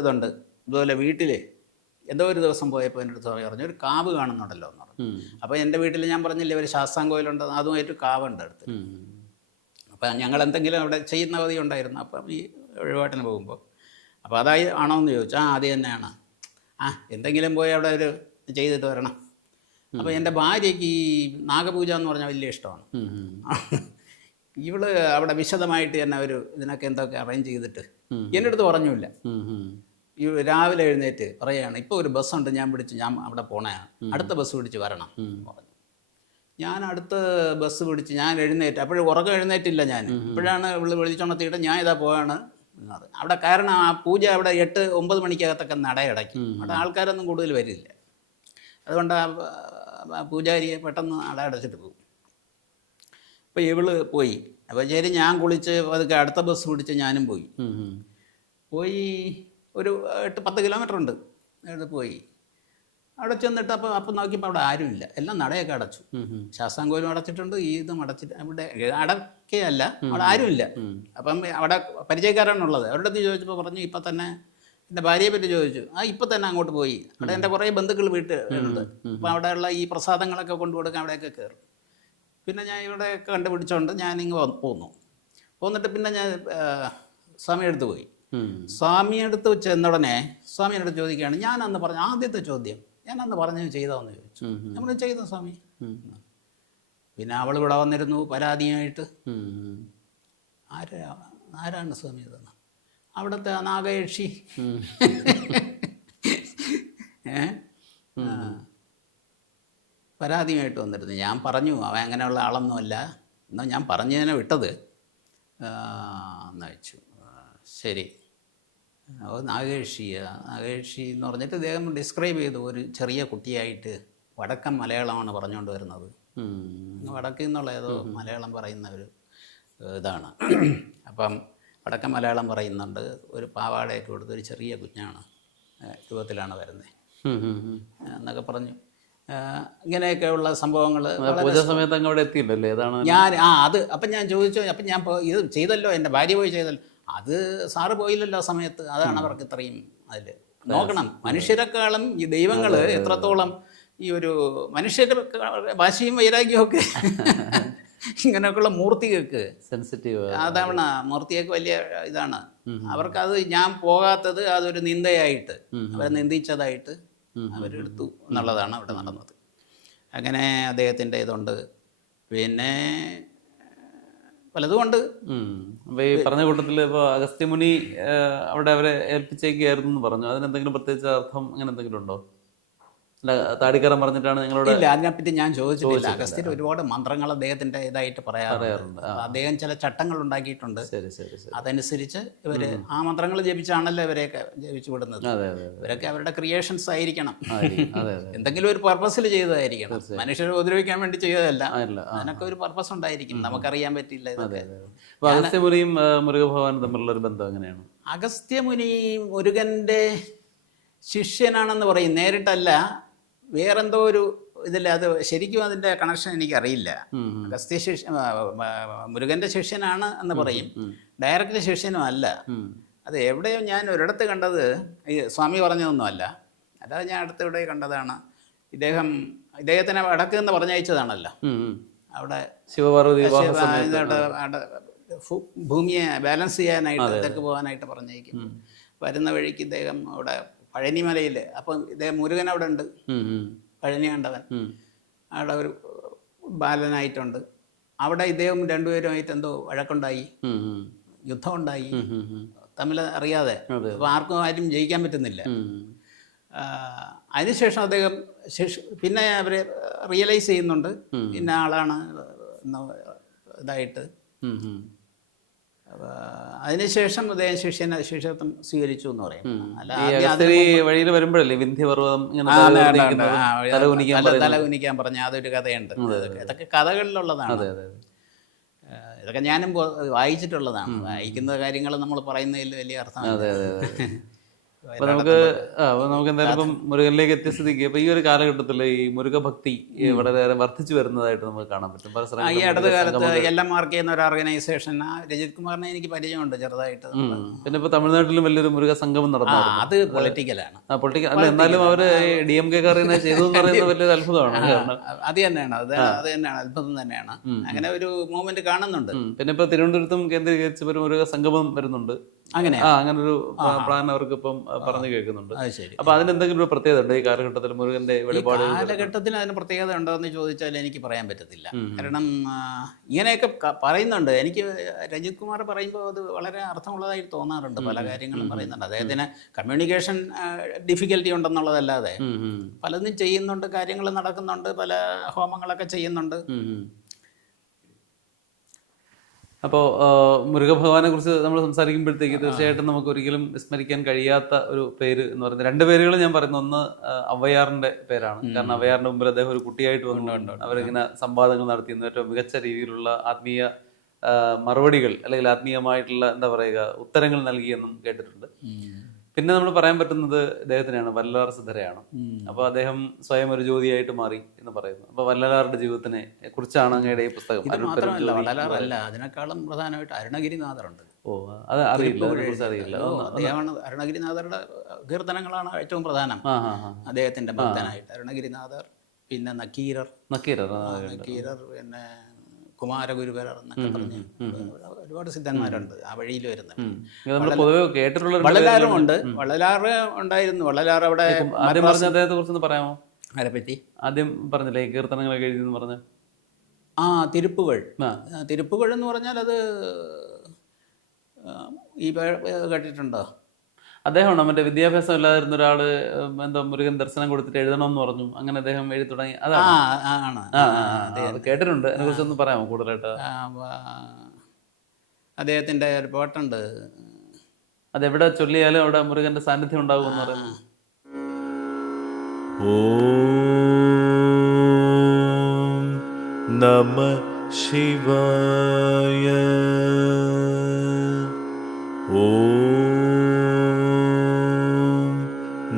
ഇതുണ്ട്. ഇതുപോലെ വീട്ടിൽ എന്തോ ഒരു ദിവസം പോയപ്പോൾ എന്റെ അടുത്ത് പറഞ്ഞു ഒരു കാവ് കാണുന്നുണ്ടല്ലോ എന്ന് പറഞ്ഞു. അപ്പോൾ എന്റെ വീട്ടിൽ ഞാൻ പറഞ്ഞില്ലേ ഒരു ശാസ്താംകോയിലുണ്ട് അതുമായിട്ട് കാവുണ്ട് അടുത്ത്. അപ്പം ഞങ്ങൾ എന്തെങ്കിലും അവിടെ ചെയ്യുന്ന പതി ഉണ്ടായിരുന്നു. അപ്പം ഈ വഴിപാട്ടിന് പോകുമ്പോൾ അപ്പോൾ അതായി ആണോ എന്ന് ചോദിച്ചു. ആ അത് തന്നെയാണ്. ആ എന്തെങ്കിലും പോയി അവിടെ ഒരു ചെയ്തിട്ട് വരണം. അപ്പോൾ എന്റെ ഭാര്യയ്ക്ക് ഈ നാഗപൂജ എന്ന് പറഞ്ഞാൽ വലിയ ഇഷ്ടമാണ്. ഇവൾ അവിടെ വിശദമായിട്ട് തന്നെ ഒരു ഇതിനൊക്കെ എന്തൊക്കെ അറേഞ്ച് ചെയ്തിട്ട്. എന്റെ അടുത്ത് പറഞ്ഞില്ല. ഈ രാവിലെ എഴുന്നേറ്റ് പറയുകയാണ് ഇപ്പോൾ ഒരു ബസ്സുണ്ട് ഞാൻ പിടിച്ച് ഞാൻ അവിടെ പോണേ. അടുത്ത ബസ് പിടിച്ച് വരണം. പറഞ്ഞു. ഞാൻ അടുത്ത ബസ് പിടിച്ച് ഞാൻ എഴുന്നേറ്റ് അപ്പോഴും ഉറക്കം എഴുന്നേറ്റില്ല ഞാൻ. ഇപ്പോഴാണ് ഇവിടെ വിളിച്ചുണർത്തിയിട്ട് ഞാൻ ഇതാ പോവാണ്. അവിടെ കാരണം ആ പൂജ അവിടെ എട്ട് ഒമ്പത് മണിക്കകത്തൊക്കെ നടയടയ്ക്കും. അവിടെ ആൾക്കാരൊന്നും കൂടുതൽ വരില്ല. അതുകൊണ്ട് ആ പൂജാരിയെ പെട്ടെന്ന് അട അടച്ചിട്ട് പോകും. അപ്പോൾ ഇവൾ പോയി. അപ്പോൾ ശരി ഞാൻ കുളിച്ച് അതൊക്കെ അടുത്ത ബസ് പിടിച്ച് ഞാനും പോയി. പോയി ഒരു എട്ട് പത്ത് കിലോമീറ്റർ ഉണ്ട് അവിടെ പോയി. അവിടെ ചെന്നിട്ട് അപ്പോൾ അപ്പം നോക്കിയപ്പോൾ അവിടെ ആരുമില്ല. എല്ലാം നടയൊക്കെ അടച്ചു. ശാസ്താം കോലും ശാസ്താംകോലും അടച്ചിട്ടുണ്ട് ഈ ഇതും അടച്ചിട്ട് അവിടെ അടക്കയല്ല അവിടെ ആരുമില്ല. അപ്പം അവിടെ പരിചയക്കാരാണുള്ളത് അവരുടെ അടുത്ത് ചോദിച്ചപ്പോൾ പറഞ്ഞു ഇപ്പം തന്നെ എന്റെ ഭാര്യയെ പറ്റി ചോദിച്ചു. ആ ഇപ്പം തന്നെ അങ്ങോട്ട് പോയി. അവിടെ എന്റെ കുറേ ബന്ധുക്കൾ വീട്ടിലുണ്ട് അപ്പം അവിടെയുള്ള ഈ പ്രസാദങ്ങളൊക്കെ കൊണ്ടുകൊടുക്കാൻ അവിടെയൊക്കെ കയറും. പിന്നെ ഞാൻ ഇവിടെയൊക്കെ കണ്ടുപിടിച്ചോണ്ട് ഞാനിങ്ങ് ഇങ്ങ് പോന്നു. പോന്നിട്ട് പിന്നെ ഞാൻ സമയം എടുത്തു പോയി. ഉം. സ്വാമിയുടെ അടുത്ത് ചെന്നുടനെ സ്വാമിയുടെ അടുത്ത് ചോദിക്കുകയാണ് ഞാൻ അന്ന് പറഞ്ഞ ആദ്യത്തെ ചോദ്യം ഞാൻ അന്ന് പറഞ്ഞു ചെയ്തോന്ന് ചോദിച്ചു നമ്മൾ ചെയ്തു സ്വാമി. പിന്നെ അവൾ ഇവിടെ വന്നിരുന്നു പരാതിയായിട്ട്. ആരാ ആരാണ് സ്വാമി ഇതെന്ന്? അവിടുത്തെ നാഗയക്ഷി. ഏ. പരാതിയുമായിട്ട് വന്നിരുന്നു. ഞാൻ പറഞ്ഞു അവൻ അങ്ങനെയുള്ള ആളൊന്നുമല്ല എന്നാൽ ഞാൻ പറഞ്ഞതിനെ വിട്ടത്. ആ, എന്ന് വെച്ചു. ശരി. ഓ നാഗേഷി എന്ന് പറഞ്ഞിട്ട് ഇദ്ദേഹം ഡിസ്ക്രൈബ് ചെയ്തു. ഒരു ചെറിയ കുട്ടിയായിട്ട് വടക്കൻ മലയാളമാണ് പറഞ്ഞുകൊണ്ട് വരുന്നത്. വടക്കിൽ നിന്നുള്ള ഏതോ മലയാളം പറയുന്ന ഒരു ഇതാണ്. അപ്പം വടക്കൻ മലയാളം പറയുന്നുണ്ട്. ഒരു പാവാടയൊക്കെ കൊടുത്ത് ഒരു ചെറിയ കുഞ്ഞാണ് രൂപത്തിലാണ് വരുന്നത്. എന്നൊക്കെ പറഞ്ഞു. ഇങ്ങനെയൊക്കെയുള്ള സംഭവങ്ങൾ പൂജ പൂജാ സമയത്ത് അങ്ങ് അവിടെ എത്തിയില്ലല്ലോ? ഏതാണ് ഞാൻ ആ അത് അപ്പം ഞാൻ ചോദിച്ചു. അപ്പം ഞാൻ ഇത് ചെയ്തല്ലോ എന്റെ ഭാര്യ പോയി ചെയ്തല്ലോ. അത് സാറ് പോയില്ലല്ലോ ആ സമയത്ത്. അതാണ് അവർക്ക് ഇത്രയും അതിൽ നോക്കണം. മനുഷ്യരെക്കാളും ഈ ദൈവങ്ങൾ എത്രത്തോളം ഈ ഒരു മനുഷ്യരുടെ വാശിയും വൈരാഗ്യമൊക്കെ ഇങ്ങനെയൊക്കെയുള്ള മൂർത്തികൾക്ക് സെൻസിറ്റീവ് അതാണ് മൂർത്തിയൊക്കെ വലിയ ഇതാണ്. അവർക്കത് ഞാൻ പോകാത്തത് അതൊരു നിന്ദയായിട്ട് അവരെ നിന്ദിച്ചതായിട്ട് അവരെടുത്തു എന്നുള്ളതാണ് അവിടെ നടന്നത്. അങ്ങനെ അദ്ദേഹത്തിന്റെ ഇതുണ്ട്. പിന്നെ പലതുകൊണ്ട് അപ്പൊ ഈ പറഞ്ഞ കൂട്ടത്തിൽ ഇപ്പൊ അഗസ്ത്യമുനി അവിടെ അവരെ ഏൽപ്പിച്ചേക്കായിരുന്നു പറഞ്ഞു. അതിനെന്തെങ്കിലും പ്രത്യേകിച്ച് അർത്ഥം അങ്ങനെ എന്തെങ്കിലും ഉണ്ടോ? താടിക്കറം പറഞ്ഞിട്ടാണ് നിങ്ങളോട് ഇല്ല അതിനെപ്പറ്റി ഞാൻ ചോദിച്ചിട്ടില്ല. അഗസ്ത്യൻ ഒരുപാട് മന്ത്രങ്ങൾ അദ്ദേഹത്തിന്റെ ഇതായിട്ട് പറയാറുണ്ട്. അദ്ദേഹം ചില ചട്ടങ്ങൾ ഉണ്ടാക്കിയിട്ടുണ്ട്. അതനുസരിച്ച് ഇവർ ആ മന്ത്രങ്ങൾ ജപിച്ചാണല്ലോ ഇവരെയൊക്കെ ജപിച്ചു വിടുന്നത്. ഇവരൊക്കെ അവരുടെ ക്രിയേഷൻസ് ആയിരിക്കണം. എന്തെങ്കിലും ഒരു പർപ്പസിൽ ചെയ്തതായിരിക്കണം. മനുഷ്യരെ ഉപദ്രവിക്കാൻ വേണ്ടി ചെയ്തതല്ല. അതിനൊക്കെ ഒരു പർപ്പസ് ഉണ്ടായിരിക്കും നമുക്കറിയാൻ പറ്റില്ല ഇതൊക്കെ. അഗസ്ത്യമുനിയും മുരുകഭഗവാനും തമ്മിലുള്ള ഒരു ബന്ധം എങ്ങനെയാണ്? അഗസ്ത്യമുനി മുരുകന്റെ ശിഷ്യനാണെന്ന് പറയും. നേരിട്ടല്ല. വേറെന്തോ ഒരു ഇതില്ല അത് ശരിക്കും അതിന്റെ കണക്ഷൻ എനിക്കറിയില്ല. ഗസ്തി. അഗസ്ത്യ ശിഷ്യ മുരുകന്റെ ശിഷ്യനാണ് എന്ന് പറയും. ഡയറക്റ്റ് ശിഷ്യനും അല്ല. അത് എവിടെയോ ഞാൻ ഒരിടത്ത് കണ്ടത് ഈ സ്വാമി പറഞ്ഞതൊന്നുമല്ല അല്ലാതെ ഞാൻ അടുത്ത് ഇവിടെ കണ്ടതാണ്. ഇദ്ദേഹം ഇദ്ദേഹത്തിനെ വടക്ക് എന്ന് പറഞ്ഞയച്ചതാണല്ലോ. അവിടെ ശിവപാർവതി ഭൂമിയെ ബാലൻസ് ചെയ്യാനായിട്ട് തെക്ക് പോകാനായിട്ട് പറഞ്ഞേക്കും. വരുന്ന വഴിക്ക് ഇദ്ദേഹം അവിടെ പഴനിമലയിൽ അപ്പം ഇദ്ദേഹം മുരുകൻ അവിടെ ഉണ്ട്. പഴനി കണ്ടവൻ. അവിടെ ഒരു ബാലനായിട്ടുണ്ട്. അവിടെ ഇദ്ദേഹം രണ്ടുപേരുമായിട്ട് എന്തോ വഴക്കുണ്ടായി. യുദ്ധമുണ്ടായി. തമ്മിൽ അറിയാതെ. ആർക്കും ആരും ജയിക്കാൻ പറ്റുന്നില്ല. അതിനുശേഷം അദ്ദേഹം പിന്നെ അവരെ റിയലൈസ് ചെയ്യുന്നുണ്ട്. ഇന്ന ആളാണ് ഇതായിട്ട്. അതിനുശേഷം അദ്ദേഹം ശിഷ്യൻ ശിഷ്യത്വം സ്വീകരിച്ചു എന്ന് പറയും വഴിയിൽ വരുമ്പോഴല്ലേ വിന്ധ്യപർവതം ഇങ്ങനെ ആ, തല ഉണ്ട്, ഉണ്ട്, ഉയർത്തിയിരിക്കുന്നത്, കുനിക്കാൻ തല- പറയുന്നത്. തല കുനിക്കാൻ പറഞ്ഞ അതൊരു കഥയുണ്ട്. ഇതൊക്കെ കഥകളിലുള്ളതാണ്. ഇതൊക്കെ ഞാനും വായിച്ചിട്ടുള്ളതാണ്. വായിക്കുന്ന കാര്യങ്ങൾ നമ്മൾ പറയുന്നതിൽ വലിയ അർത്ഥമാണ് അപ്പൊ നമുക്ക് നമുക്ക് എന്തായാലും ഇപ്പം മുരുകനിലേക്ക് എത്തിയ സ്ഥിതിക്ക് ഈ ഒരു കാലഘട്ടത്തിൽ ഈ മുരുകഭക്തി വളരെ വളരെയേറെ വർദ്ധിച്ചു വരുന്നതായിട്ട് നമുക്ക് കാണാൻ പറ്റും. പല ഈ അടുത്ത കാലത്ത് എൽ എം എല്ലാം മാർക്ക് ചെയ്യുന്ന ഒരു ഓർഗനൈസേഷൻ ആ രജിത് കുമാറിനെ എനിക്ക് പരിചയമുണ്ട് ചെറുതായിട്ട്. പിന്നെ ഇപ്പൊ തമിഴ്നാട്ടിലും വലിയൊരു മുരുക സംഗമം നടന്നു അത് പൊളിറ്റിക്കലാണ് പൊളിറ്റിക്കൽ അല്ല എന്നാലും അവർ ഡി എം കെ കാറിനെ ചെയ്തു എന്ന് പറയുന്നത് വലിയൊരു അത്ഭുതമാണ് അത് തന്നെയാണ്. അത് അത് തന്നെയാണ്. അത്ഭുതം തന്നെയാണ്. അങ്ങനെ ഒരു മൂവ്മെന്റ് കാണുന്നുണ്ട്. പിന്നെ ഇപ്പൊ തിരുവനന്തപുരത്തും കേന്ദ്രീകരിച്ച് ഒരു മുരുക സംഗമം വരുന്നുണ്ട്. അങ്ങനെ ആ അങ്ങനെ ഒരു പ്ലാൻ അവർക്ക് ഇപ്പം പറഞ്ഞു കേൾക്കുന്നുണ്ട്. അപ്പൊ അതിന് എന്തെങ്കിലും ഒരു പ്രത്യേകത ഉണ്ടോ ഈ കാലഘട്ടത്തിൽ മുരുകന്റെ വെളിപാട് കാലഘട്ടത്തിൽ അതിന് പ്രത്യേകത ഉണ്ടോ എന്ന് ചോദിച്ചാൽ എനിക്ക് പറയാൻ പറ്റത്തില്ല. കാരണം ഇങ്ങനെയൊക്കെ പറയുന്നുണ്ട്. എനിക്ക് രഞ്ജിത് കുമാർ പറയുമ്പോൾ അത് വളരെ അർത്ഥമുള്ളതായി തോന്നാറുണ്ട്. പല കാര്യങ്ങളും പറയുന്നുണ്ട്. അദ്ദേഹത്തിന് കമ്മ്യൂണിക്കേഷൻ ഡിഫിക്കൽറ്റി ഉണ്ടെന്നുള്ളതല്ലാതെ. പലതും ചെയ്യുന്നുണ്ട്. കാര്യങ്ങൾ നടക്കുന്നുണ്ട്. പല ഹോമങ്ങളൊക്കെ ചെയ്യുന്നുണ്ട്. ഉം, മൃഗഭഗവാനെ അപ്പോ ആ, മുരുകഭഗവാനെ കുറിച്ച് നമ്മൾ സംസാരിക്കുമ്പോഴത്തേക്ക് തീർച്ചയായിട്ടും നമുക്ക് ഒരിക്കലും വിസ്മരിക്കാൻ കഴിയാത്ത ഒരു പേര് എന്ന് പറയുന്നത്. രണ്ട് പേരുകൾ ഞാൻ പറയുന്നത് ഒന്ന് അവയാറിന്റെ പേരാണ്. കാരണം അവയാറിന്റെ മുമ്പിൽ അദ്ദേഹം ഒരു കുട്ടിയായിട്ട് വന്നു. അവരിങ്ങനെ സംവാദങ്ങൾ നടത്തിയെന്ന് ഏറ്റവും മികച്ച രീതിയിലുള്ള ആത്മീയ മറുപടികൾ അല്ലെങ്കിൽ ആത്മീയമായിട്ടുള്ള എന്താ പറയുക ഉത്തരങ്ങൾ നൽകിയെന്നും കേട്ടിട്ടുണ്ട്. പിന്നെ നമ്മൾ പറയാൻ പറ്റുന്നത് അദ്ദേഹത്തിനെയാണ് വല്ലാർ സിദ്ധരയാണ്. അപ്പൊ അദ്ദേഹം സ്വയം ഒരു ജ്യോതിയായിട്ട് മാറി എന്ന് പറയുന്നു. അപ്പൊ വല്ലലാറുടെ ജീവിതത്തിനെ കുറിച്ചാണ് അങ്ങയുടെ ഈ പുസ്തകം. വളരാറല്ല അതിനേക്കാളും പ്രധാനമായിട്ട് അരുണഗിരിനാഥറുണ്ട്. ഓ അത് അറിയില്ല അറിയില്ല. അദ്ദേഹമാണ് അരുണഗിരിനാഥറുടെ കീർത്തനങ്ങളാണ് ഏറ്റവും പ്രധാനം. അദ്ദേഹത്തിന്റെ ഭക്തനായിട്ട് അരുണഗിരിനാഥർ പിന്നെ നക്കീരർ. നക്കീരർ നക്കീരർ പിന്നെ കുമാരഗുരുവരർ എന്നൊക്കെ പറഞ്ഞ് ഒരുപാട് സിദ്ധന്മാരുണ്ട് ആ വഴിയിൽ വരുന്നത്. കേട്ടിട്ടുള്ള വള്ളലാറും ഉണ്ട്. വള്ളലാറ് ഉണ്ടായിരുന്നു. വള്ളലാർ അവിടെ ആദ്യം പറഞ്ഞ അദ്ദേഹത്തെ കുറിച്ചൊന്ന് പറയാമോ? ആരെപ്പറ്റി? ആദ്യം പറഞ്ഞില്ലേ കീർത്തനങ്ങളൊക്കെ എഴുതി പറഞ്ഞ? ആ. ആ, തിരുപ്പുകൾ എന്ന് പറഞ്ഞാൽ അത് ഈ കേട്ടിട്ടുണ്ടോ? അദ്ദേഹമാണ്? അവന്റെ വിദ്യാഭ്യാസം ഇല്ലാതിരുന്ന ഒരാൾ എന്താ മുരുകൻ ദർശനം കൊടുത്തിട്ട് എഴുതണം എന്ന് പറഞ്ഞു. അങ്ങനെ അദ്ദേഹം എഴുതി തുടങ്ങി. അതാണ്. കേട്ടിട്ടുണ്ട്. അതിനെ കുറിച്ചൊന്നും പറയാമോ കൂടുതലായിട്ട്? അദ്ദേഹത്തിന്റെ ഒരു പാട്ടുണ്ട്. അതെവിടെ ചൊല്ലിയാലും അവിടെ മുരുകന്റെ സാന്നിധ്യം ഉണ്ടാകും എന്ന് ഓ നമ ശിവായ.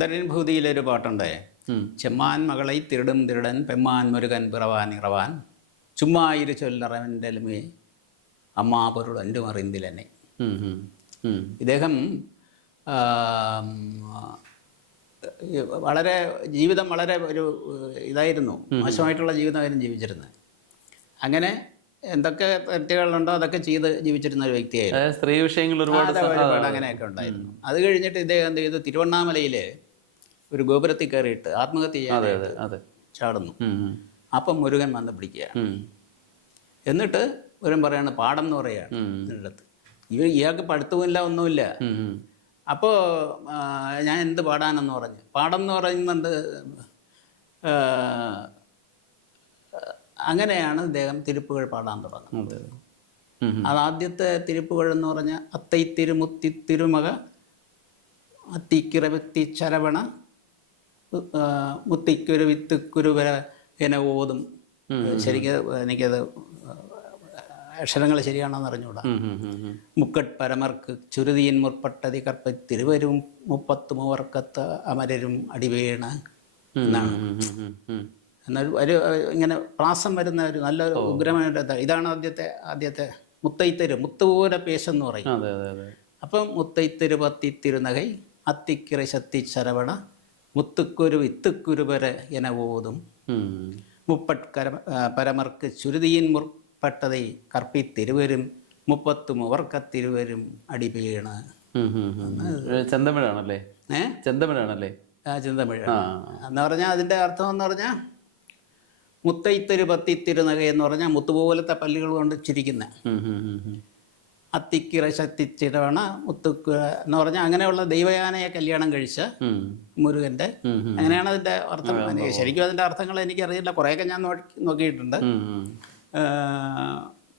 ആ പാട്ടുണ്ടേ ഭൂതിയിലൊരു പാട്ടുണ്ട്. ചെമ്മാൻ മകളെ തിരുടും തിരുടൻ പെമ്മാൻ മുരുകൻ പിറവാൻ ഇറവാൻ. ചുമ്മായിരു ചൊല്ലറവന്റെ അമ്മാ പൊരുൾ എന്റെ മറിന്തിലെന്നെ. ഇദ്ദേഹം വളരെ ജീവിതം വളരെ ഒരു ഇതായിരുന്നു. മോശമായിട്ടുള്ള ജീവിതമായിരുന്നു ജീവിച്ചിരുന്നത്. അങ്ങനെ എന്തൊക്കെ തെറ്റുകളുണ്ടോ അതൊക്കെ ചെയ്ത് ജീവിച്ചിരുന്ന ഒരു വ്യക്തിയായിരുന്നു. സ്ത്രീ വിഷയങ്ങൾ ഒരുപാട് അങ്ങനെയൊക്കെ ഉണ്ടായിരുന്നു. അത് കഴിഞ്ഞിട്ട് ഇദ്ദേഹം എന്ത് ചെയ്തു? തിരുവണ്ണാമലയിൽ ഒരു ഗോപുരത്തിൽ കയറിയിട്ട് ആത്മഹത്യ ചാടുന്നു. അപ്പം മുരുകൻ വന്ന് പിടിക്കുക എന്നിട്ട് മുരുകൻ പറയാണ് പാടം എന്ന് പറയുകയാണ് ഉം. ഇതിനടുത്ത് ഇവ ഇയാൾക്ക് പഠിത്തവുമില്ല ഒന്നുമില്ല. അപ്പോൾ ഞാൻ എന്ത് പാടാനെന്ന് പറഞ്ഞു. പാടം എന്ന് പറയുന്നുണ്ട് അങ്ങനെയാണ് ഇദ്ദേഹം തിരുപ്പുകൾ പാടാൻ തുടങ്ങുന്നത്. അതെ, അതെ. ഉം, ഉം. അത് ആദ്യത്തെ തിരുപ്പുകൾ എന്ന് പറഞ്ഞാൽ അത്തൈ തിരുമുത്തി തിരുമക അത്തിക്കിറവിത്തി ചരവണ ആ, വിത്തുക്കുരു വരെ എന്നെ ഓതും ശരിക്കും എനിക്കത് അക്ഷരങ്ങൾ ശരിയാണെന്ന് അറിഞ്ഞൂടാ. മുക്കട്ട് പരമർക്ക് ചുരുതിയൻ മുർപ്പട്ടതി കർപ്പ തിരുവരും മുപ്പത്ത് മൂവർക്കത്ത് അമരരും അടിവേണ എന്നാണ്. എന്നാൽ ഒരു ഇങ്ങനെ പ്രാസം വരുന്ന ഒരു നല്ല ഉഗ്രമായിട്ട് ഇത്. ഇതാണ് ആദ്യത്തെ ആദ്യത്തെ മുത്തൈത്തരു മുത്തുപോലെ പേശെന്ന് പറയും അപ്പം മുത്തൈത്തരു പത്തി തിരുനകൈ അത്തിക്കിറ ശത്തി ശരവണ മുത്തുക്കുരു ഇത്തുക്കുരുവര എന ഓതും. മുപ്പട്കര പരമർക്ക് ചുരുതിയിൻ മുற்பട്ടതൈ കർപ്പിത്തിരുവരും മുപ്പത്തു മുവർക്കത്തിരുവരും അടിപീണ്. ചെന്തമിഴാണല്ലേ? ഏ? ചെന്തമിഴാണല്ലേ? ആ ചിന്തമിഴ എന്ന് പറഞ്ഞാൽ അതിന്റെ അർത്ഥം എന്ന് പറഞ്ഞാൽ മുത്തൈത്തൊരു പത്തിത്തിരുനക എന്ന് പറഞ്ഞാൽ മുത്തുപോലത്തെ പല്ലുകൾ കൊണ്ട് ചിരിക്കുന്ന. അത്തിക്കിറ ശക്തിച്ചിടവണ മുത്തുക്ക് എന്ന് പറഞ്ഞാൽ അങ്ങനെയുള്ള ദൈവയാനയെ കല്യാണം കഴിച്ച മുരുകന്റെ. അങ്ങനെയാണ് അതിന്റെ അർത്ഥം. ശരിക്കും അതിന്റെ അർത്ഥങ്ങൾ എനിക്കറിയില്ല. കുറേയൊക്കെ ഞാൻ നോക്കിയിട്ടുണ്ട്.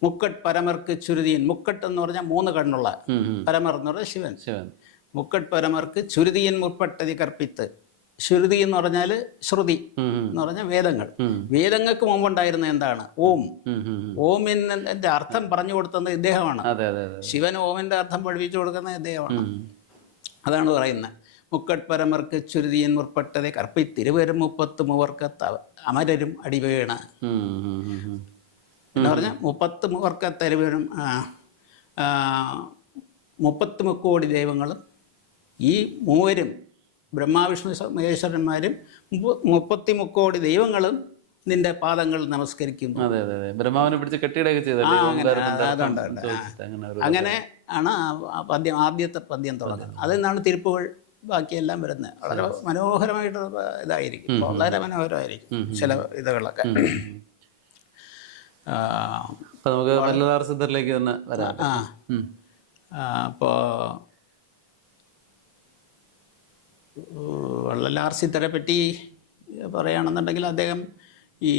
മുക്കട്ട് പരമർക്ക് ചുരുതിയൻ. മുക്കട്ട് എന്ന് പറഞ്ഞാൽ മൂന്ന് കണ്ണുള്ള. പരമർ എന്ന് പറഞ്ഞാൽ ശിവൻ. ശിവൻ. മുക്കട്ട് പരമർക്ക് ചുരുതിയൻ മുപ്പട്ടതി കർപ്പിത്ത്. ശ്രുതി എന്ന് പറഞ്ഞാൽ ശ്രുതി. എന്ന് പറഞ്ഞാൽ വേദങ്ങൾ. വേദങ്ങൾക്ക് മുമ്പുണ്ടായിരുന്ന എന്താണ്? ഓം. ഓമിന്റെ. അർത്ഥം പറഞ്ഞു കൊടുത്തത് ഇദ്ദേഹമാണ്. ശിവൻ ഓമിന്റെ അർത്ഥം പഠിപ്പിച്ചു കൊടുക്കുന്ന ഇദ്ദേഹമാണ്. അതാണ് പറയുന്നത്. മുക്കട്ട് പരമർക്ക് ചുരുതിയൻ മുற்பട്ടതെ കർപ്പിത്തിരുവരും മുപ്പത്ത് മൂവർക്ക് അമരരും അടിവേണ. എന്ന് പറഞ്ഞ മുപ്പത്ത് മൂവർക്ക് തരുവരും മുപ്പത്ത് മുക്കോടി ദൈവങ്ങളും ഈ മൂവരും ബ്രഹ്മാവിഷ്ണു മഹേശ്വരന്മാരും മുപ്പ- മുപ്പത്തി മുക്കോടി ദൈവങ്ങളും നിന്റെ പാദങ്ങൾ നമസ്കരിക്കുന്നു. അതെ അതെ അതെ. ബ്രഹ്മാവിനെ പിടിച്ച് കെട്ടിയിടയൊക്കെ ചെയ്തല്ലേ ആ, അങ്ങനെ, ആണ് പദ്യം ആദ്യത്തെ പദ്യം തുടങ്ങുന്നത്. അതിൽ നിന്നാണ് തിരുപ്പുകൾ ബാക്കിയെല്ലാം വരുന്നത്. വളരെ മനോഹരമായിട്ട് ഇതായിരിക്കും. വളരെ മനോഹരമായിരിക്കും ചില ഇതുകളൊക്കെ. അപ്പോൾ അപ്പൊ നമുക്ക് വല്ലതാർ സിദ്ധറിലേക്ക് തന്നെ വരാം. ആ. അപ്പോൾ വള്ളലാർ സിദ്ധരെ പറ്റി പറയുകയാണെന്നുണ്ടെങ്കിൽ അദ്ദേഹം ഈ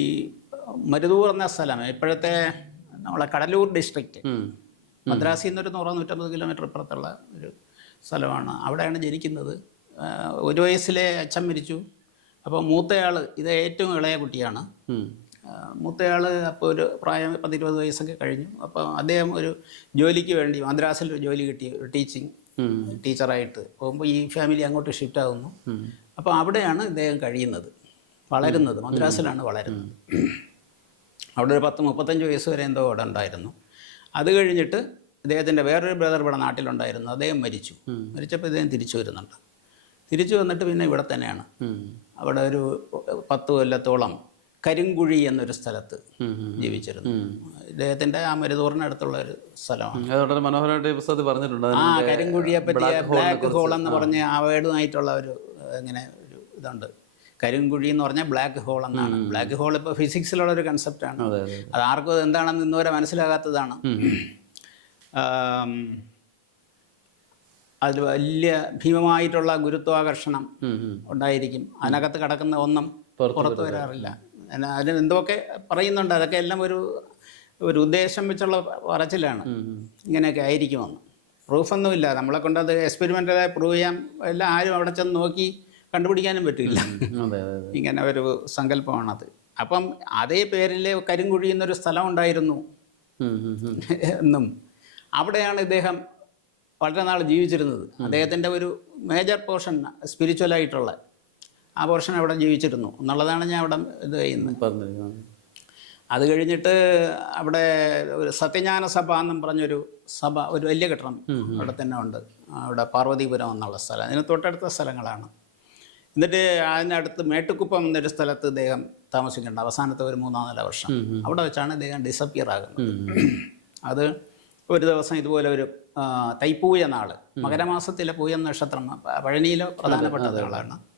മരുതൂർ എന്ന സ്ഥലമാണ്. ഇപ്പോഴത്തെ നമ്മളെ കടലൂർ ഡിസ്ട്രിക്റ്റ്. മദ്രാസിൽ നിന്നൊരു നൂറോ നൂറ്റമ്പത് കിലോമീറ്റർ ഇപ്പുറത്തുള്ള ഒരു സ്ഥലമാണ്. അവിടെയാണ് ജനിക്കുന്നത്. ഒരു വയസ്സിലെ അച്ഛൻ മരിച്ചു. അപ്പോൾ മൂത്തയാൾ ഇത് ഏറ്റവും ഇളയ കുട്ടിയാണ്. മൂത്തയാൾ അപ്പോൾ ഒരു പ്രായം പത്തിരുപത് വയസ്സൊക്കെ കഴിഞ്ഞു. അപ്പോൾ അദ്ദേഹം ഒരു ജോലിക്ക് വേണ്ടി മദ്രാസിൽ ഒരു ജോലി കിട്ടി ഒരു ടീച്ചിങ്. ടീച്ചറായിട്ട്. പോകുമ്പോൾ ഈ ഫാമിലി അങ്ങോട്ട് ഷിഫ്റ്റ് ആകുന്നു. അപ്പോൾ അവിടെയാണ് ഇദ്ദേഹം കഴിയുന്നത്. വളരുന്നത്. മദ്രാസിലാണ് വളരുന്നത്. അവിടെ ഒരു പത്ത് മുപ്പത്തഞ്ച് വയസ്സ് വരെ എന്തോ അവിടെ ഉണ്ടായിരുന്നു. അത് കഴിഞ്ഞിട്ട് ഇദ്ദേഹത്തിന്റെ വേറൊരു ബ്രദർ ഇവിടെ നാട്ടിലുണ്ടായിരുന്നു. അദ്ദേഹം മരിച്ചു. മരിച്ചപ്പോൾ ഇദ്ദേഹം തിരിച്ചു വരുന്നുണ്ട്. തിരിച്ചു വന്നിട്ട് പിന്നെ ഇവിടെ തന്നെയാണ്. അവിടെ ഒരു പത്ത് കൊല്ലത്തോളം കരിങ്കുഴി എന്നൊരു സ്ഥലത്ത്. ജീവിച്ചിരുന്നു. ഇദ്ദേഹത്തിന്റെ ആ മരുതൂറിനടുത്തുള്ള ഒരു സ്ഥലമാണ്. മനോഹരമായിട്ട് പുസ്തകത്തിൽ പറഞ്ഞിട്ടുണ്ട്. ആ കരിങ്കുഴിയെ നെ ബ്ലാക്ക് ഹോൾ എന്ന് പറഞ്ഞ ആ വേർഡുമായിട്ടുള്ള ഒരു ഇങ്ങനെ ഒരു ഇതുണ്ട്. കരിങ്കുഴി എന്ന് പറഞ്ഞാൽ ബ്ലാക്ക് ഹോൾ എന്നാണ്. ബ്ലാക്ക് ഹോൾ ഇപ്പോൾ ഫിസിക്സിലുള്ള ഒരു കൺസെപ്റ്റാണ് ആണ്. അതെ ആർക്കും എന്താണെന്ന് ഇന്നുവരെ മനസ്സിലാകാത്തതാണ്. അതിൽ വലിയ ഭീമമായിട്ടുള്ള ഗുരുത്വാകർഷണം. ഉണ്ടായിരിക്കും. അതിനകത്ത് കിടക്കുന്ന ഒന്നും പുറത്ത് വരാറില്ല. അതിന് അതിന് എന്തൊക്കെ പറയുന്നുണ്ട്? അതൊക്കെ എല്ലാം ഒരു ഒരു ഉദ്ദേശം വെച്ചുള്ള പറച്ചിലാണ്. ഇങ്ങനെയൊക്കെ ആയിരിക്കുമെന്ന് പ്രൂഫൊന്നുമില്ല. നമ്മളെ കൊണ്ട് അത് എക്സ്പെരിമെന്റലായി പ്രൂവ് ചെയ്യാൻ എല്ലാം ആരും അവിടെ ചെന്ന് നോക്കി കണ്ടുപിടിക്കാനും പറ്റില്ല. ഇങ്ങനെ ഒരു സങ്കല്പമാണത്. അപ്പം അതേ പേരിൽ കരിങ്കുഴി എന്നൊരു സ്ഥലം ഉണ്ടായിരുന്നു. എന്നും അവിടെയാണ് ഇദ്ദേഹം വളരെ നാൾ ജീവിച്ചിരുന്നത്. അദ്ദേഹത്തിന്റെ ഒരു മേജർ പോർഷൻ സ്പിരിച്വലായിട്ടുള്ള ആ പോർഷൻ അവിടെ ജീവിച്ചിരുന്നു. എന്നുള്ളതാണ് ഞാൻ അവിടെ ഇത് ചെയ്യുന്നത്. പറഞ്ഞിരുന്നത്. അത് കഴിഞ്ഞിട്ട് അവിടെ ഒരു സത്യജ്ഞാന സഭ എന്നും പറഞ്ഞൊരു സഭ ഒരു വലിയ കെട്ടിടം അവിടെ തന്നെ ഉണ്ട്. അവിടെ പാർവതീപുരം എന്നുള്ള സ്ഥലം. അതിന് തൊട്ടടുത്ത സ്ഥലങ്ങളാണ്. എന്നിട്ട് അതിനടുത്ത് മേട്ടുക്കുപ്പം എന്നൊരു സ്ഥലത്ത് ഇദ്ദേഹം താമസിക്കുന്നുണ്ട്. അവസാനത്തെ ഒരു മൂന്നാം നാല് വർഷം. അവിടെ വെച്ചാണ് ഇദ്ദേഹം ഡിസപ്പിയർ ആകുന്നത്. അത് ഒരു ദിവസം ഇതുപോലെ ഒരു തൈപ്പൂയ നാൾ. മകരമാസത്തിലെ പൂയ നക്ഷത്രം പഴനിയിലെ പ്രധാനപ്പെട്ട നാളാണ്.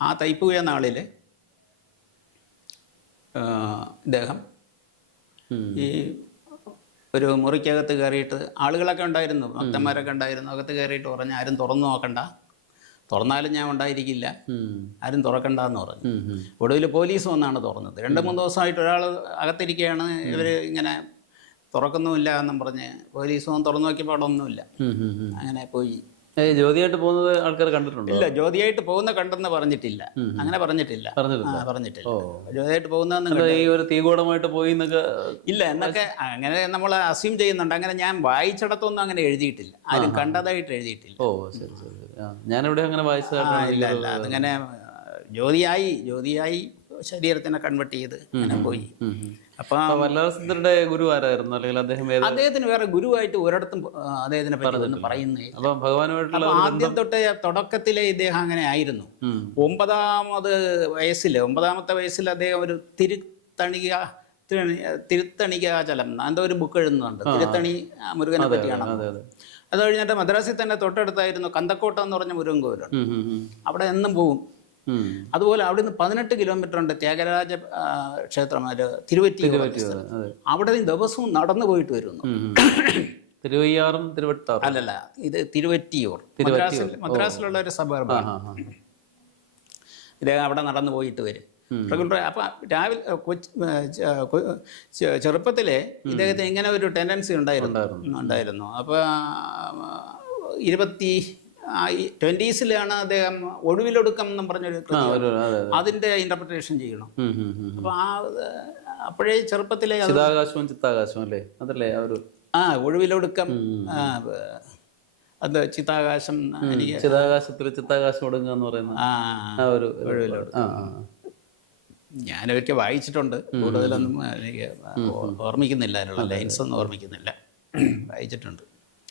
ആ തൈപ്പുകയ നാളിൽ ഇദ്ദേഹം ഈ ഒരു മുറിക്കകത്ത് കയറിയിട്ട് ആളുകളൊക്കെ ഉണ്ടായിരുന്നു ഭക്തന്മാരൊക്കെ ഉണ്ടായിരുന്നു അകത്ത് കയറിയിട്ട് പറഞ്ഞു ആരും തുറന്നു നോക്കണ്ട. തുറന്നാലും ഞാൻ ഉണ്ടായിരിക്കില്ല. ആരും തുറക്കണ്ട എന്ന് പറഞ്ഞു. ഒടുവിൽ പോലീസ് വന്നാണ് തുറന്നത്. രണ്ട് മൂന്ന് ദിവസമായിട്ട് ഒരാൾ അകത്തിരിക്കുകയാണ് ഇവർ ഇങ്ങനെ തുറക്കുന്നുമില്ല എന്നും പറഞ്ഞ് പോലീസ് വന്ന് തുറന്നു നോക്കിയപ്പോൾ അവിടെ ഒന്നുമില്ല. അങ്ങനെ പോയി. ജ്യോതിയായിട്ട് പോകുന്നത് ആൾക്കാർ കണ്ടിട്ടുണ്ട്? ഇല്ല ജ്യോതിയായിട്ട് പോകുന്ന കണ്ടെന്ന് പറഞ്ഞിട്ടില്ല. അങ്ങനെ പറഞ്ഞിട്ടില്ല. പറഞ്ഞിട്ടില്ല. ജ്യോതിയായിട്ട് പോകുന്ന ഈ ഒരു തീകൂടമായിട്ട് പോയി എന്നൊക്കെ ഇല്ല എന്നൊക്കെ അങ്ങനെ നമ്മൾ അസ്യൂം ചെയ്യുന്നുണ്ട്. അങ്ങനെ ഞാൻ വായിച്ചിടത്തൊന്നും അങ്ങനെ എഴുതിയിട്ടില്ല. ആരും കണ്ടതായിട്ട് എഴുതിയിട്ടില്ല. ഓ ശരി ശരി ഞാനിവിടെ അങ്ങനെ അതങ്ങനെ ഇല്ല അതിങ്ങനെ ജ്യോതിയായി ജ്യോതിയായി ശരീരത്തിനെ കൺവെർട്ട് ചെയ്ത് അങ്ങനെ പോയി. അപ്പം ഗുരു ആരായിരുന്നു അല്ലെങ്കിൽ അദ്ദേഹം അദ്ദേഹത്തിന് വേറെ ഗുരുവായിട്ട് ഒരിടത്തും അദ്ദേഹത്തിനെ പറ്റി പറയുന്നേ അപ്പൊ ഭഗവാനുമായിട്ടുള്ള ആദ്യം തൊട്ടേ തുടക്കത്തിലെ ഇദ്ദേഹം അങ്ങനെ ആയിരുന്നു. ഒമ്പതാമത് വയസ്സിൽ ഒമ്പതാമത്തെ വയസ്സിൽ അദ്ദേഹം ഒരു തിരുത്തണിക തിരുത്തണി- തിരുത്തണികാചലം എന്തോ ഒരു ബുക്ക് എഴുതുന്നുണ്ട്. തിരുത്തണി മുരുകനെ പറ്റിയാണ്. അതെ കഴിഞ്ഞിട്ട് മദ്രാസിൽ തന്നെ തൊട്ടടുത്തായിരുന്നു കന്തക്കോട്ട എന്ന് പറഞ്ഞ മുരുകൻ കോവിലുണ്ട്. അവിടെ എന്നും പോവും. ഉം. അവിടെ നിന്ന് പതിനെട്ട് കിലോമീറ്റർ ഉണ്ട് ത്യാഗരാജ ക്ഷേത്രം തിരുവറ്റി അവിടെ നിന്ന് ദിവസവും നടന്നു പോയിട്ട് വരുന്നു. തിരുവയ്യാറും തിരുവട്ടാറും. അല്ലല്ല ഇത് തിരുവറ്റിയൂർ. മദ്രാസിലുള്ള ഒരു സബർബാണ് ഇദ്ദേഹം അവിടെ നടന്നു പോയിട്ട് വരും. റെഗുലർ അപ്പം രാവിലെ കൊച്ച് ചെറുപ്പത്തിലെ ഇദ്ദേഹത്തിന് ഇങ്ങനെ ഒരു ടെൻഡൻസി ഉണ്ടായിരുന്നു. ഉണ്ടായിരുന്നു. അപ്പോൾ ഇരുപത്തി ട്വന്റീസിലാണ് അദ്ദേഹം ഒഴിവിലൊടുക്കം എന്നും പറഞ്ഞൊരു അതിന്റെ ഇന്റർപ്രിട്ടേഷൻ ചെയ്യണം. അപ്പോൾ ആ അപ്പോഴേ ചെറുപ്പത്തിലെ ചിതാകാശവും ചിത്താകാശവും അല്ലേ? അതല്ലേ ആ ഒരു ആ ഒഴിവിലൊടുക്കം. അത് ചിത്താകാശം ചിത്താകാശത്തിൽ ചിതാകാശത്തിൽ ചിത്താകാശം ഒടുങ്ങുക എന്ന് പറയുന്ന ആ ഒരു ഒഴിവിലൊടുക്കം. ഞാനൊക്കെ വായിച്ചിട്ടുണ്ട്. കൂടുതലൊന്നും എനിക്ക് ഓർമ്മിക്കുന്നില്ല അതിനുള്ള ലൈൻസ് ഒന്നും ഓർമ്മിക്കുന്നില്ല. വായിച്ചിട്ടുണ്ട്.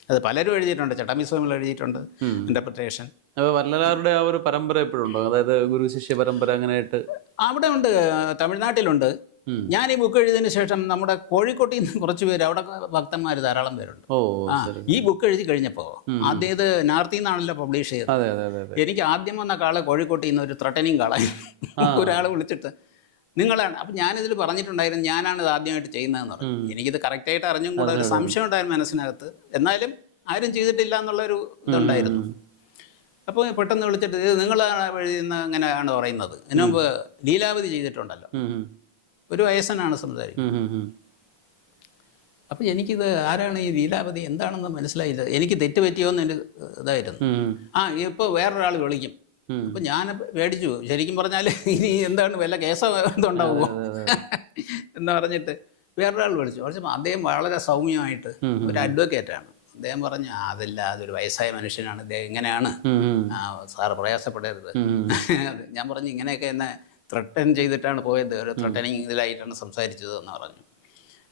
അത് പലരും എഴുതിയിട്ടുണ്ട്. ചട്ടമ്പി സ്വാമികൾ എഴുതിയിട്ടുണ്ട്. ഇന്റർപ്രിട്ടേഷൻ അപ്പോൾ വല്ലരാരുടെ ആ ഒരു പരമ്പര എപ്പോഴുണ്ടോ? അതായത് ഗുരു ശിഷ്യ പരമ്പര അങ്ങനെയായിട്ട്. അവിടെ ഉണ്ട് തമിഴ്നാട്ടിലുണ്ട്. ഞാൻ ഈ ബുക്ക് എഴുതിയതിനു ശേഷം നമ്മുടെ കോഴിക്കോട്ടിൽ നിന്ന് കുറച്ച് പേര് അവിടെ ഭക്തന്മാർ ധാരാളം പേരുണ്ട്. ഓ ഈ ബുക്ക് എഴുതി കഴിഞ്ഞപ്പോൾ ആദ്യം ഇത് നാർത്തിൽ നിന്നാണല്ലോ പബ്ലിഷ് ചെയ്തത് എനിക്ക് ആദ്യം വന്ന കാളെ കോഴിക്കോട്ടിൽ നിന്ന് ഒരു ത്രട്ടനിങ് കാളായി ഒരാളെ വിളിച്ചിട്ട് നിങ്ങളാണ്. അപ്പം ഞാനിതിൽ പറഞ്ഞിട്ടുണ്ടായിരുന്നു ഞാനാണ് ഇത് ആദ്യമായിട്ട് ചെയ്യുന്നതെന്ന് പറഞ്ഞു. എനിക്കിത് കറക്റ്റായിട്ട് അറിഞ്ഞും കൂടെ ഒരു സംശയം ഉണ്ടായിരുന്നു മനസ്സിനകത്ത്. എന്നാലും ആരും ചെയ്തിട്ടില്ല എന്നുള്ളൊരു ഇതുണ്ടായിരുന്നു. അപ്പോൾ പെട്ടെന്ന് വിളിച്ചിട്ട് ഇത് നിങ്ങളാണ് എഴുതുന്ന അങ്ങനെയാണ് പറയുന്നത്? ഇതിനു മുമ്പ് ലീലാവതി ചെയ്തിട്ടുണ്ടല്ലോ. ഒരു വയസ്സനാണ് സംസാരിക്കുന്നത്. അപ്പൊ എനിക്കിത് ആരാണ് ഈ ലീലാവതി? എന്താണെന്ന് മനസ്സിലായില്ല. എനിക്ക് തെറ്റ് പറ്റിയോന്ന് എന്റെ ഇതായിരുന്നു. ആ ഇപ്പോൾ വേറൊരാൾ വിളിക്കും. അപ്പം ഞാൻ പേടിച്ചു. ശരിക്കും പറഞ്ഞാൽ ഇനി എന്താണ് വല്ല കേസോ എന്തുണ്ടാവുമോ എന്ന് പറഞ്ഞിട്ട് വേറൊരാൾ വിളിച്ചു. വിളിച്ചപ്പോൾ അദ്ദേഹം വളരെ സൗമ്യമായിട്ട് ഒരു അഡ്വക്കേറ്റ് ആണ്. അദ്ദേഹം പറഞ്ഞു "ആ, അതല്ല അതൊരു വയസ്സായ മനുഷ്യനാണ്. അദ്ദേഹം ഇങ്ങനെയാണ്. സാറ് പ്രയാസപ്പെടരുത്. ഞാൻ പറഞ്ഞു ഇങ്ങനെയൊക്കെ എന്നെ ത്രട്ടൻ ചെയ്തിട്ടാണ് പോയത്. ഒരു ത്രട്ടനിങ് ഇതിലായിട്ടാണ് സംസാരിച്ചത് എന്ന് പറഞ്ഞു.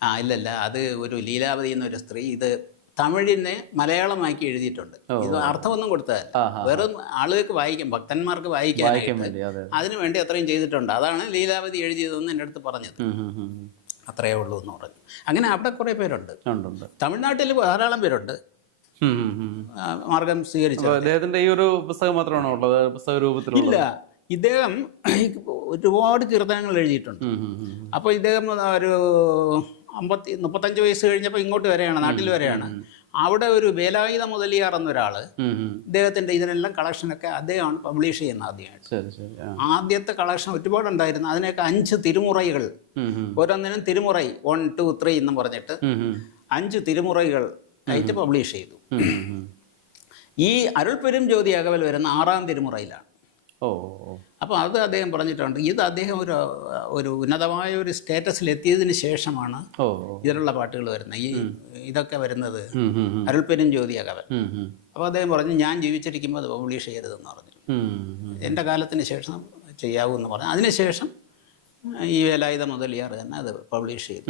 ആ ഇല്ലല്ല അത് ഒരു ലീലാവതി എന്നൊരു സ്ത്രീ ഇത് തമിഴിനെ മലയാളമാക്കി എഴുതിയിട്ടുണ്ട്. ഇത് അർത്ഥമൊന്നും കൊടുത്തതല്ല. വെറും ആളുകൾക്ക് വായിക്കും ഭക്തന്മാർക്ക് വായിക്കാൻ അതിനു വേണ്ടി അത്രയും ചെയ്തിട്ടുണ്ട്. അതാണ് ലീലാവതി എഴുതിയതെന്ന് എന്റെ അടുത്ത് പറഞ്ഞത്. അത്രയേ ഉള്ളൂ എന്ന് പറഞ്ഞു. അങ്ങനെ അവിടെ കുറേ പേരുണ്ട്. തമിഴ്നാട്ടിൽ ധാരാളം പേരുണ്ട്. മാർഗം സ്വീകരിച്ചത് അദ്ദേഹത്തിന്റെ ഈ ഒരു പുസ്തകം മാത്രമാണോ ഉള്ളത്? പുസ്തക രൂപത്തിലുള്ളത്? ഇല്ല. ഇദ്ദേഹം ഒരുപാട് കീർത്തനങ്ങൾ എഴുതിയിട്ടുണ്ട്. അപ്പോൾ ഇദ്ദേഹം ഒരു അമ്പത്തി മുപ്പത്തഞ്ച് വയസ്സ് കഴിഞ്ഞപ്പോൾ ഇങ്ങോട്ട് വരെയാണ് നാട്ടിൽ വരെയാണ് അവിടെ ഒരു വേലായുധ മുതലിയാർ എന്നൊരാൾ ഇദ്ദേഹത്തിന്റെ ഇതിനെല്ലാം കളക്ഷനൊക്കെ അദ്ദേഹമാണ് പബ്ലിഷ് ചെയ്യുന്നത് ആദ്യമായിട്ട്. ആദ്യത്തെ കളക്ഷൻ ഒരുപാടുണ്ടായിരുന്നു അതിനൊക്കെ അഞ്ച് തിരുമുറകൾ. ഓരോന്നിനും തിരുമുറൈ വൺ ടു ത്രീ എന്നും പറഞ്ഞിട്ട്. അഞ്ച് തിരുമുറകൾ ആയിട്ട് പബ്ലിഷ് ചെയ്തു. ഈ അരുൾപ്പെരും ജ്യോതി അകവൽ വരുന്ന ആറാം തിരുമുറയിലാണ് ഓ. അപ്പോൾ അത് അദ്ദേഹം പറഞ്ഞിട്ടുണ്ട് ഇത് അദ്ദേഹം ഒരു ഒരു ഉന്നതമായ ഒരു സ്റ്റേറ്റസിൽ എത്തിയതിന് ശേഷമാണ്. ഇതിലുള്ള പാട്ടുകൾ വരുന്നത് ഈ ഇതൊക്കെ വരുന്നത്. അരുൾപ്പെരും ഉം. അപ്പോൾ അദ്ദേഹം പറഞ്ഞു ഞാൻ ജീവിച്ചിരിക്കുമ്പോൾ അത് പബ്ലിഷ് ചെയ്യരുതെന്ന് പറഞ്ഞു. എന്റെ കാലത്തിന് ശേഷം ചെയ്യാവൂ എന്ന് പറഞ്ഞു അതിനുശേഷം ഈ വേലായുധ മുതലിയാർ തന്നെ അത് പബ്ലിഷ് ചെയ്തു.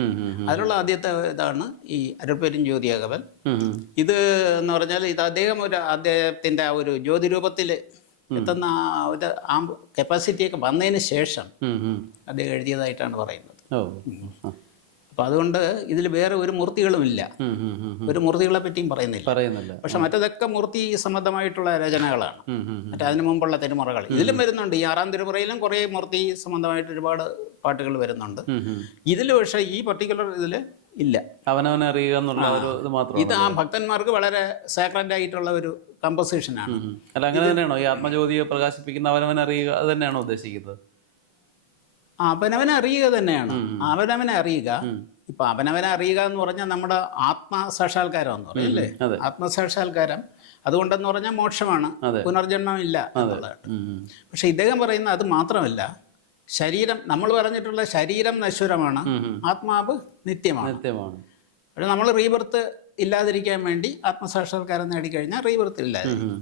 അതിലുള്ള ആദ്യത്തെ ഇതാണ് ഈ അരുൾപ്പെരും ജ്യോതി അകവൽ ഉം, ഉം. ഇത് എന്ന് പറഞ്ഞാൽ ഇത് അദ്ദേഹം ഒരു അദ്ദേഹത്തിന്റെ ആ ഒരു ജ്യോതിരൂപത്തിൽ എത്തുന്ന ഒരു ആ കപ്പാസിറ്റിയൊക്കെ വന്നതിന് ശേഷം. അദ്ദേഹം എഴുതിയതായിട്ടാണ് പറയുന്നത്. അപ്പൊ അതുകൊണ്ട് ഇതിൽ വേറെ ഒരു മൂർത്തികളുമില്ല. ഒരു മൂർത്തികളെ പറ്റിയും പറയുന്നില്ല. പറയുന്നില്ല. പക്ഷെ മറ്റതൊക്കെ മൂർത്തി സംബന്ധമായിട്ടുള്ള രചനകളാണ്. മറ്റേ അതിനു മുമ്പുള്ള തിരുമുറകൾ. ഇതിലും വരുന്നുണ്ട്. ഈ ആറാം തിരുമുറയിലും കുറേ മൂർത്തി സംബന്ധമായിട്ട് ഒരുപാട് പാട്ടുകൾ വരുന്നുണ്ട്. ഇതിൽ പക്ഷേ ഈ പർട്ടിക്കുലർ ഇതിൽ ഇല്ല. അവനവനെ അറിയുക എന്നുള്ള ഒരു ഇത് മാത്രം ഇത് ആ ഭക്തന്മാർക്ക് വളരെ സാക്രന്റ് ആയിട്ടുള്ള ഒരു കമ്പോസിഷനാണ്. അല്ല അങ്ങനെ തന്നെയാണോ? ഈ ആത്മജ്യോതിയെ പ്രകാശിപ്പിക്കുന്ന അവനവനെ അറിയുക അത് തന്നെയാണോ ഉദ്ദേശിക്കുന്നത്? അവനവനെ അറിയുക തന്നെയാണ്. അവനവനെ അറിയുക. ഇപ്പൊ അവനവനെ അറിയുക എന്ന് പറഞ്ഞാൽ നമ്മുടെ ആത്മസാക്ഷാത്കാരം എന്ന് പറയും അല്ലേ? അതെ. ആത്മസാക്ഷാത്കാരം. അതുകൊണ്ടെന്ന് പറഞ്ഞാൽ മോക്ഷമാണ്. പുനർജന്മം ഇല്ല എന്നുള്ളതാണ്. പക്ഷെ ഇദ്ദേഹം പറയുന്ന അത് മാത്രമല്ല. ശരീരം നമ്മൾ പറഞ്ഞിട്ടുള്ള ശരീരം നശ്വരമാണ് ആത്മാവ് നിത്യമാണ്. നിത്യമാണ്. പക്ഷെ നമ്മൾ റീബർത്ത് ഇല്ലാതിരിക്കാൻ വേണ്ടി ആത്മസാക്ഷാത്കാരം നേടിക്കഴിഞ്ഞാൽ റീബർത്ത് ഇല്ലാതിരിക്കും.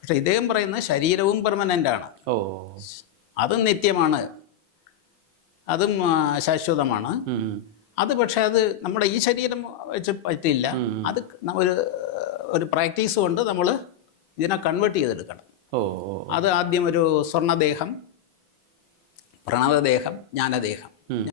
പക്ഷെ ഇദ്ദേഹം പറയുന്നത് ശരീരവും പെർമനന്റ് ആണ്. ഓ. അതും നിത്യമാണ്. അതും ശാശ്വതമാണ്. അത് പക്ഷെ അത് നമ്മുടെ ഈ ശരീരം വെച്ച് പറ്റില്ല. അത് ഒരു ഒരു പ്രാക്ടീസ് കൊണ്ട് നമ്മൾ ഇതിനെ കൺവേർട്ട് ചെയ്തെടുക്കണം. അത് ആദ്യം ഒരു സ്വർണദേഹം പ്രണവദേഹം ജ്ഞാനദേഹം.